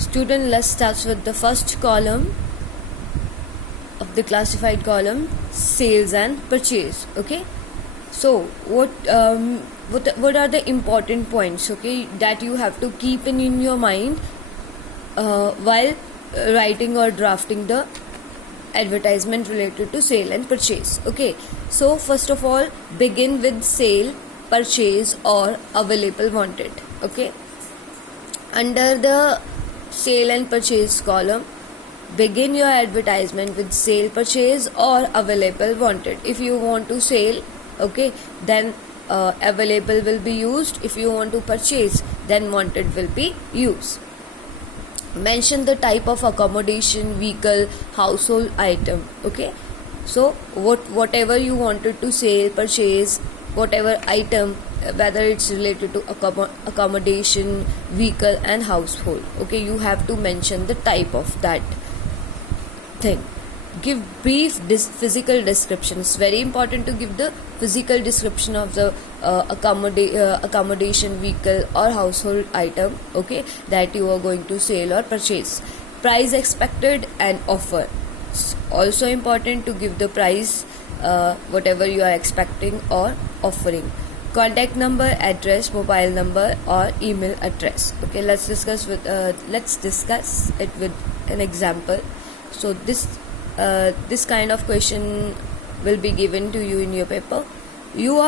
Student, let's start with the first column of the classified column, sales and purchase. Okay, so what are the important points, okay, that you have to keep in your mind while writing or drafting the advertisement related to sale and purchase. Okay, so first of all, begin with sale, purchase or available, wanted. Okay, under the sale and purchase column, begin your advertisement with sale, purchase or available, wanted. If you want to sell, okay, then available will be used. If you want to purchase, then wanted will be used. Mention the type of accommodation, vehicle, household item. Okay, so whatever you wanted to sell, purchase, whatever item, whether it's related to accommodation, vehicle and household, okay, you have to mention the type of that thing. Give brief physical descriptions. Very important to give the physical description of the accommodation, vehicle or household item, okay, that you are going to sell or purchase. Price expected and offer. It's also important to give the price, whatever you are expecting or offering. Contact number, address, mobile number or email address. Okay, let's discuss it with an example. So this kind of question will be given to you in your paper. You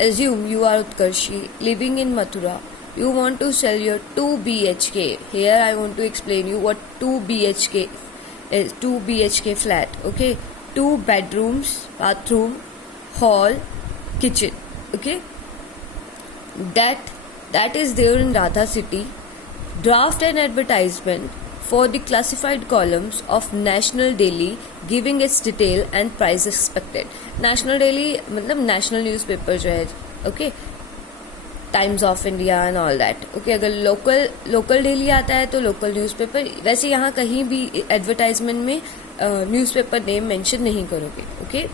assume you are Utkarshi living in Mathura. You want to sell your 2 BHK. Here I want to explain you what 2 BHK is. 2 BHK flat. Okay, 2 bedrooms, bathroom, hall, kitchen. Okay, that is there in Radha City. Draft an advertisement for the classified columns of National Daily, giving its detail and price expected. National Daily मतलब national newspaper जो है, okay, times of India and all that. Okay, अगर local daily आता है तो local newspaper. वैसे यहाँ कहीं भी एडवर्टाइजमेंट में न्यूज़पेपर नेम मेंशन नहीं करोगे. Okay,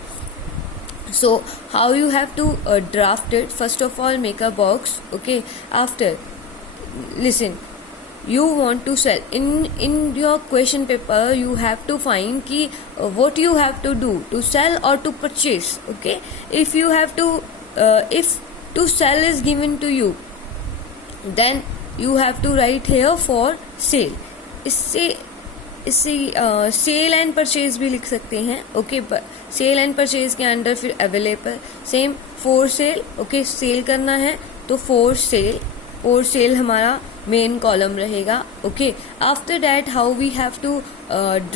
so how you have to draft it? First of all, make a box. Okay, after, listen, you want to sell in your question paper, you have to find ki what you have to do to sell or to purchase. Okay, if you have to if to sell is given to you, then you have to write here for sale. इससे sale and purchase भी लिख सकते हैं. Okay, sale and purchase के under फिर available, same for sale. Okay, sale करना है तो फॉर सेल हमारा मेन कॉलम रहेगा. Okay, after that how we have to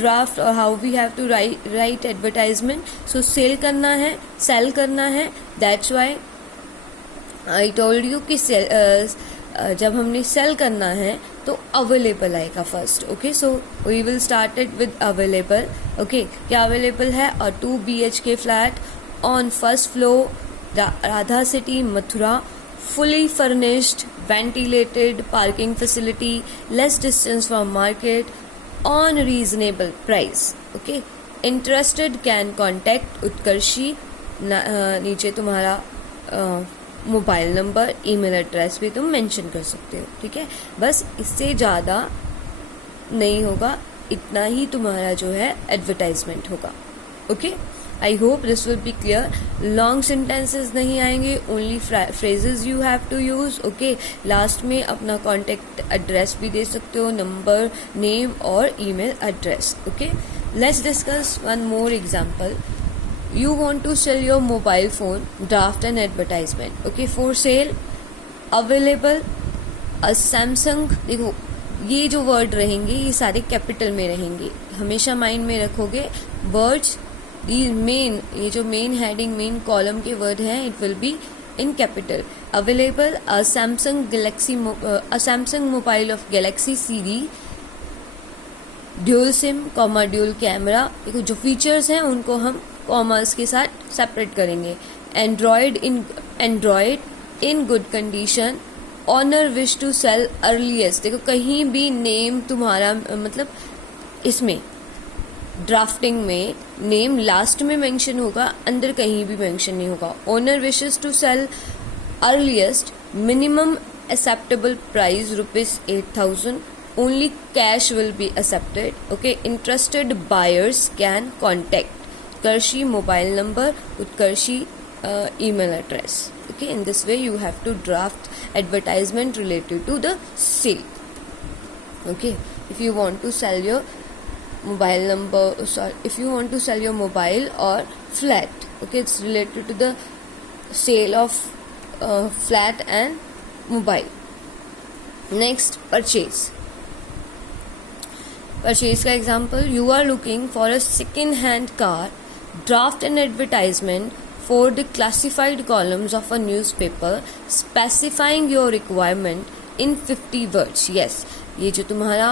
draft और how we have to write advertisement. So sale करना है, सेल करना है, that's why I told you कि जब हमने सेल करना है तो अवेलेबल आएगा first. Okay, so we will start it with available. Okay, क्या अवेलेबल है? और 2 BHK flat on first floor, Radha city, Mathura, fully furnished, ventilated, parking facility, less distance from market, on reasonable price. Okay, interested can contact उत्कर्षी. नीचे तुम्हारा mobile number, email address भी तुम mention कर सकते हो. ठीक है, बस इससे ज़्यादा नहीं होगा, इतना ही तुम्हारा जो है एडवर्टाइजमेंट होगा. Okay, I hope this will be clear. Long sentences नहीं आएंगे, only phrases you have to use. Okay, last में अपना कॉन्टेक्ट एड्रेस भी दे सकते हो, नंबर, नेम और email address. Okay, let's discuss one more example. You want to sell your mobile phone, draft an advertisement. Okay, for sale, available, a Samsung. देखो, ये जो वर्ड रहेंगे ये सारे कैपिटल में रहेंगे, हमेशा माइंड में रखोगे. वर्ड्स, ये जो मेन हेडिंग, मेन कॉलम के वर्ड हैं, it will be in capital. Available, a Samsung mobile of Galaxy series, dual SIM, comma dual camera. देखो, जो फीचर्स हैं उनको हम कॉमर्स के साथ सेपरेट करेंगे. Android in good condition, owner wish to sell earliest. देखो, कहीं भी नेम तुम्हारा मतलब इसमें ड्राफ्टिंग में नेम लास्ट में मेंशन होगा, अंदर कहीं भी मेंशन नहीं होगा. Owner wishes to sell earliest, minimum acceptable price rupees 8,000. Only cash will be accepted. Okay, interested buyers can contact Utkarshi mobile number, Utkarshi email address. Okay, in this way you have to draft advertisement related to the sale. Okay, if you want to sell your mobile number, if you want to sell your mobile or flat, okay, it's related to the sale of flat and mobile. Next, purchase का example, you are looking for a second hand car, draft an advertisement for the classified columns of a newspaper specifying your requirement in 50 words. Yes, ये जो तुम्हारा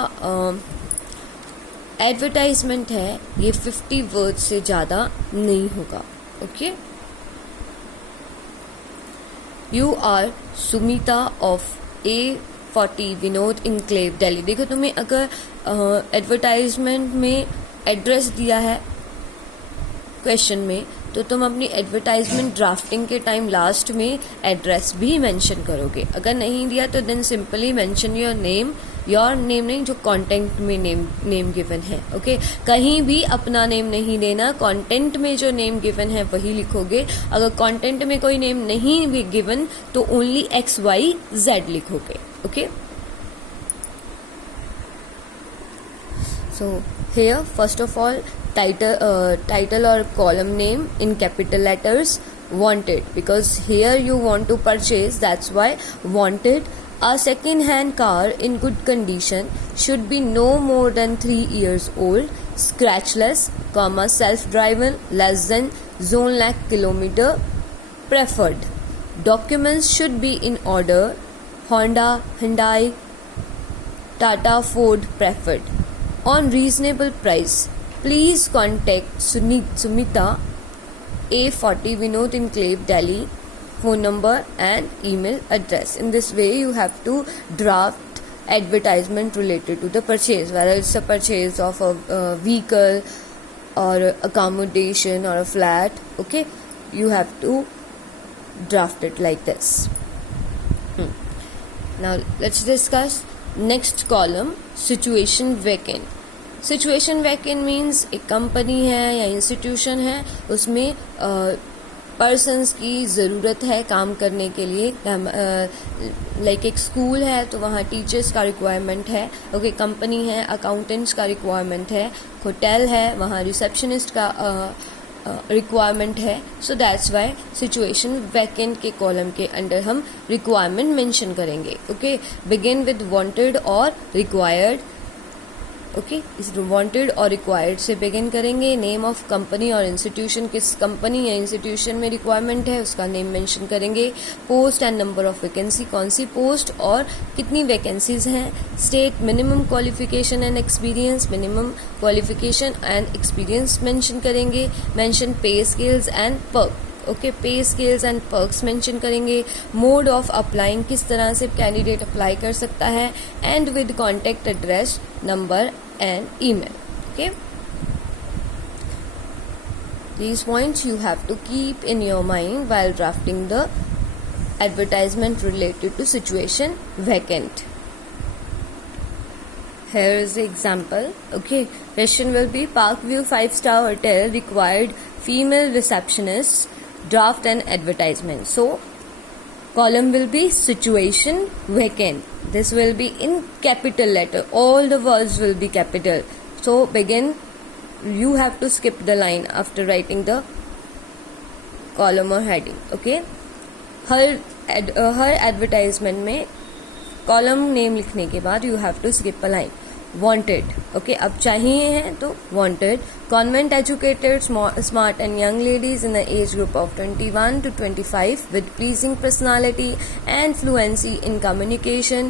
advertisement है ये 50 words से ज़्यादा नहीं होगा. Okay, you are Sumita of A40 Vinod enclave Delhi. देखो, तुम्हें अगर एडवर्टाइजमेंट में एड्रेस दिया है क्वेश्चन में, तो तुम अपनी एडवर्टाइजमेंट ड्राफ्टिंग के टाइम लास्ट में एड्रेस भी मेंशन करोगे. अगर नहीं दिया तो then simply mention your name नहीं, जो कंटेंट में नेम गिवन है. ओके, कहीं भी अपना नेम नहीं देना, कंटेंट में जो नेम गिवन है वही लिखोगे. अगर कंटेंट में कोई नेम नहीं भी गिवन तो ओनली XYZ लिखोगे. Okay, so here first of all title or column name in capital letters, wanted, because here you want to purchase, that's why wanted. A second hand car in good condition, should be no more than 3 years old, scratchless, self driven, less than 0 lakh kilometer, preferred. Documents should be in order, Honda, Hyundai, Tata, Ford preferred. On reasonable price, please contact Sumita, A40 Vinod Enclave, Delhi. Phone number and email address. In this way you have to draft advertisement related to the purchase, whether it's a purchase of a vehicle or accommodation or a flat. Okay, you have to draft it like this. Now let's discuss next column, situation vacant. Situation vacant means एक company है या institution है, उसमें persons की ज़रूरत है काम करने के लिए. लाइक एक स्कूल है तो वहाँ टीचर्स का रिक्वायरमेंट है. ओके, कंपनी है, अकाउंटेंट्स का रिक्वायरमेंट है. होटल है, वहाँ रिसेप्शनिस्ट का रिक्वायरमेंट है. So that's why situation vacant के कॉलम के अंडर हम रिक्वायरमेंट मेंशन करेंगे. ओके, बिगिन विद वांटेड और रिक्वायर्ड. ओके, इस वांटेड और रिक्वायर्ड से बिगिन करेंगे. नेम ऑफ कंपनी और इंस्टीट्यूशन, किस कंपनी या इंस्टीट्यूशन में रिक्वायरमेंट है उसका नेम मेंशन करेंगे. Post and number of vacancy, कौन सी पोस्ट और कितनी वैकेंसीज हैं. State minimum qualification and experience, minimum qualification and experience mention करेंगे. मेंशन पे स्केल्स एंड पर्क. ओके, पे स्केल्स एंड पर्क्स मेंशन करेंगे. मोड ऑफ अप्लाइंग, किस तरह से कैंडिडेट अप्लाई कर सकता है. And with contact address, number and email. Okay, these points you have to keep in your mind while drafting the advertisement related to situation vacant. Here is the example. Okay, question will be Parkview 5-star hotel required female receptionist, draft an advertisement. So column will be situation vacant. This will be in capital letter, all the words will be capital. So begin, you have to skip the line after writing the column or heading. Okay, हर advertisement में column name लिखने के बाद you have to skip a line. Wanted. Okay, अब चाहिए हैं तो wanted. Convent educated smart and young ladies in the age group of 21 to 25 with pleasing personality and fluency in communication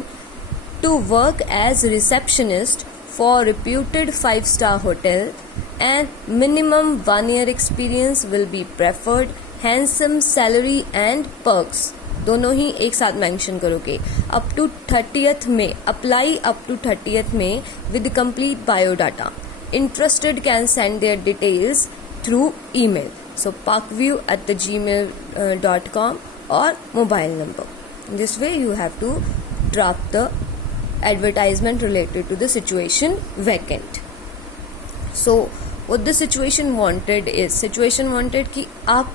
to work as receptionist for reputed 5-star hotel, and minimum 1 year experience will be preferred. Handsome salary and perks, दोनों ही एक साथ mention करोगे. Up to 30th में apply, up to 30th में with complete biodata. Interested can send their details through email. So parkview@gmail.com or mobile number. In this way you have to draft the advertisement related to the situation vacant. So what the situation wanted कि आप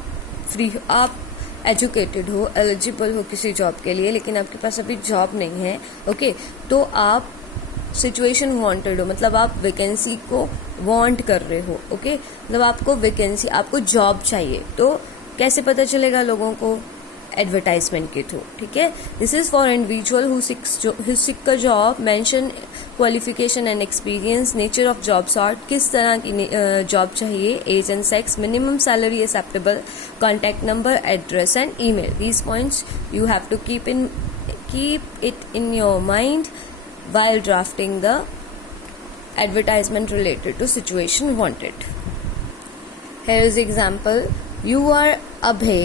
educated हो, eligible हो किसी job के लिए, लेकिन आपके पास अभी जॉब नहीं है. ओके, तो आप सिचुएशन वांटेड हो, मतलब आप वैकेंसी को वांट कर रहे हो. ओके, मतलब आपको जॉब चाहिए. तो कैसे पता चलेगा लोगों को? एडवर्टाइजमेंट के थ्रू. ठीक है. This is for individual who seek a job. Mention qualification and experience, nature of job sort, किस तरह की जॉब चाहिए, age and sex, minimum salary acceptable, contact number, address and email. These points you have to keep it in your mind while drafting the advertisement related to situation wanted. Here is example. You are Abhay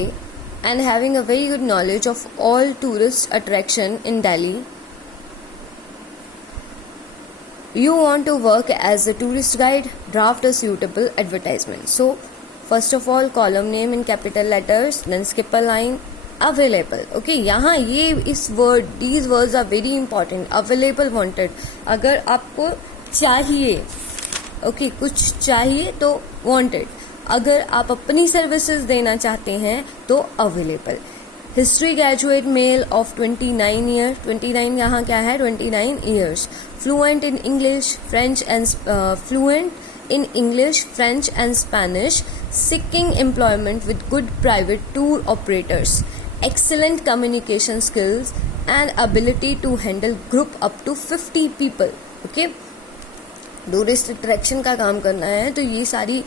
and having a very good knowledge of all tourist attraction in Delhi. You want to work as a tourist guide. Draft a suitable advertisement. So first of all, column name in capital letters, then skip a line. Available. Okay, यहाँ these words are very important. Available wanted. अगर आपको चाहिए, okay, कुछ चाहिए तो wanted. अगर आप अपनी सर्विसेज देना चाहते हैं तो available. History graduate male of 29 year. 29 यहाँ क्या है? 29 years. Fluent in English, French and Spanish. Seeking employment with good private tour operators. Excellent communication skills and ability to handle group up to 50 people. Okay, tourist attraction का काम करना है तो ये सारी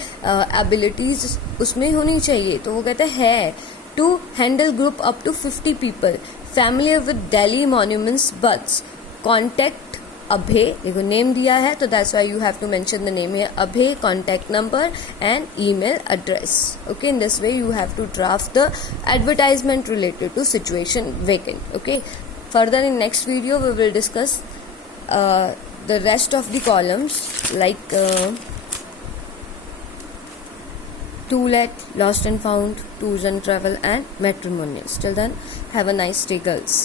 एबिलिटीज उसमें होनी चाहिए. तो वो कहते हैं to handle group up to 50 people. Familiar with Delhi monuments buts. Contact Abhay, देखो नेम दिया है तो that's why you have to mention the name है Abhay, contact number and email address. Okay, in this way you have to draft the advertisement related to situation vacant. Okay, further in next video we will discuss the rest of the columns like to let, lost and found, tours and travel and matrimonials. Till then, have a nice day, girls.